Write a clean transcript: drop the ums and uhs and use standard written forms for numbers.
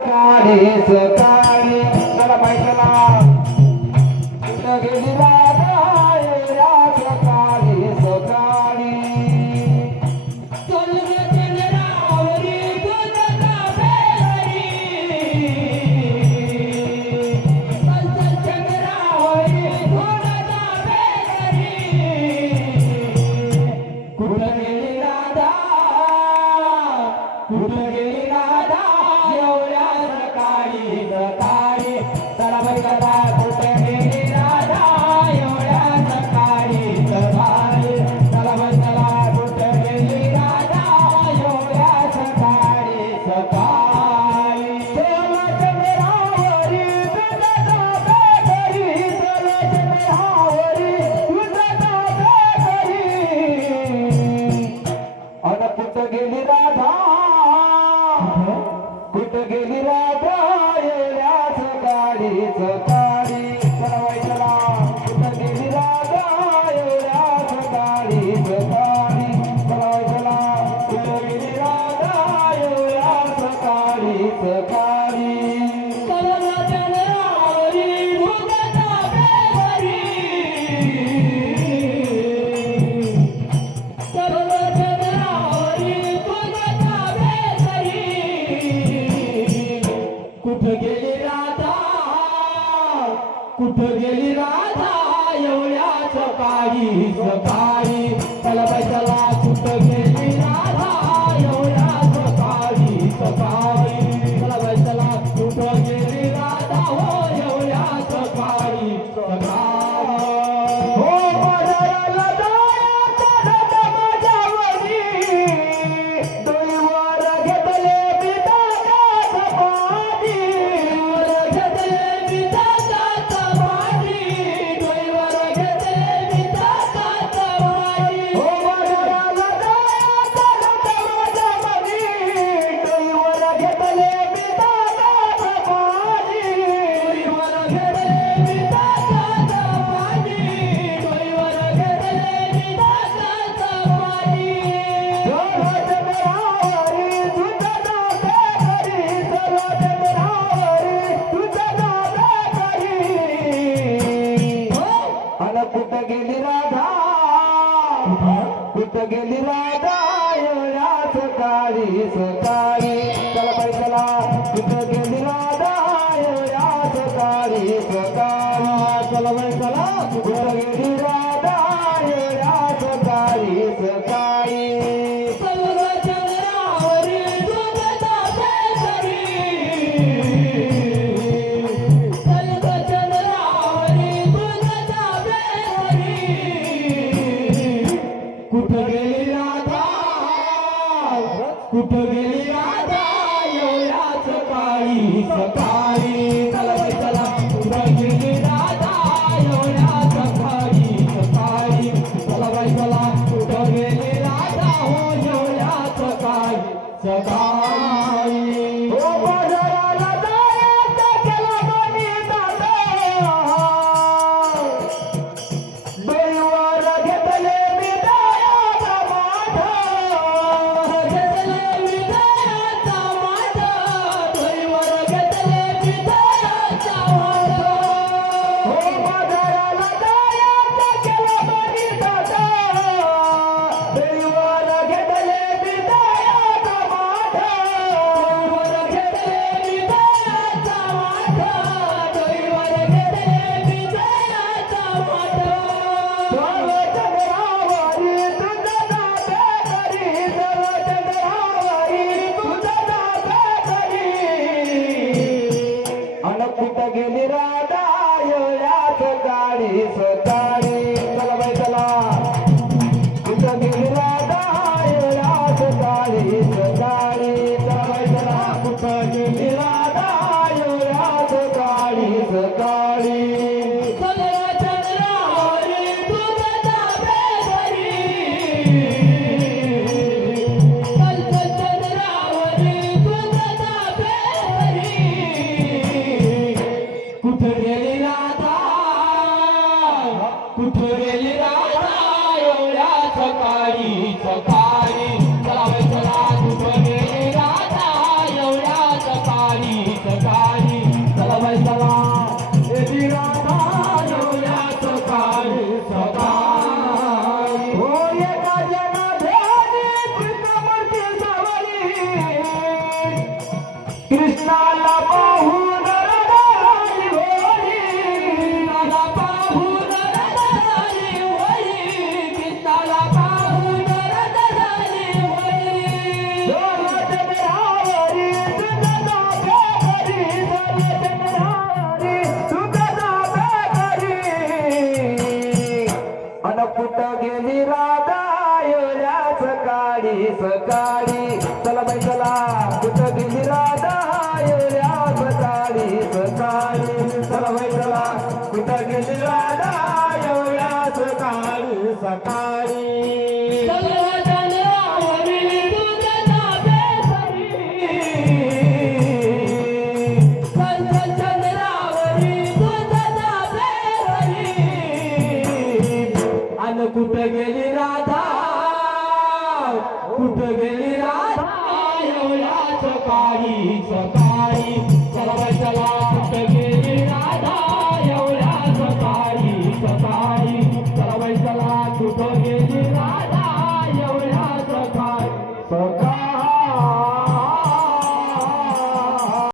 सकाळी सकाळी चला बाई चला कुठं गेली राधा येड्या सकाळी सकाळी चल ग चंद्रावरी तुझा बेहरी चल चल चंद्रावरी तुझा बेहरी कुठं गेली राधा कुठं गेली राधा एवढ्या सकाळी सकाळी चला बाई चला कुठं गेली राधा एवढ्या सकाळी सकाळी चला बाई चला कुठं गेली राधा एवढ्या सकाळी सकाळी चला चंद्रावरी तुझा बेहरी चला चंद्रावरी तुझा बेहरी अन कुठं गेली राधा कुठं गेली राधा येड्या सकाळी सकाळी चला बाई चला कुठं गेली राधा येड्या सकाळी सकाळी चला बाई चला कुठं गेली राधा येड्या सकाळी सकाळी चल ग चंद्रावरी तुझा बेहरी चल ग चंद्रावरी तुझा बेहरी कुठं गेली राधा कुठं गेली राधा एवढ्या सकाळी सकाळी चला बाई चला कुठं गेली राधा एवढ्या सकाळी सकाळी चला बाई चला कुठं गेली राधा हो एवढ्या सकाळी सकाळी हो माझ्याला जायचं माझ्यावरी डोईवर घेतले बिदागाचं पाणी घेतले बिदागाचं पाणी डोईवर घेतले बिदागाचं पाणी हो माझ्याला जायचं माझ्यावरी डोईवर घेतले बिदागाचं पाणी डोईवर घेतले बिदागाचं पाणी डोईवर घेतले बिदागाचं पाणी चला चंद्रावरी तुझं बेहरी चला चंद्रावरी तुझं बेहरी अन कुठं गेली राधा कुठं गेली राधा एवढ्या सकाळी सकाळी चला बाई चला कुठं गेली राधा एवढ्या सकाळी सकाळी चला बाई चला कुठं गेली राधा एवढ्या सकाळी सकाळी चल ग चंद्रावरी तुझा बेहरी चल ग चंद्रावरी तुझा बेहरी कुठं गेली राधा कुठं गेली राधा एवढ्या सकाळी सकाळी चला बाई चला कुठं गेली राधा एवढ्या सकाळी सकाळी चला बाई चला कुठं गेली राधा हो एवढ्या सकाळी सकाळी हो बाजाराला जायचं केला मनी दादा डोईवर घेतले बिदायाचा माठा घेतले विदयाचा माठ डोईवर घेतले कृष्णाला पाहून रडाई होई. कृष्णाला पाहून रडणारी होई. कृष्णाला पाहून रडणारी होई. चंद्रावरी तुझा बेकरी, चंद्रावरी तुझा बेकरी. अन कुठं गेली राधा एवढ्या सकाळी सकाळी. चला बाई चला, कुठं गेली राधा एवढ्या सकाळी सकाळी. चला बाई चला, कुठं गेली राधा एवढ्या सकाळी सकाळी. चल चंद्रावरी तुझा बेकरी. चल चल चंद्रावरी तुझा बेकरी. अन कुठं गेली राधा, कुठं गेली राधा एवढ्या सकाळी सकाळी. चला बाई चला, कुठं गेली राधा एवढ्या सकाळी सकाळी. चला बाई चला, कुठं गेली राधा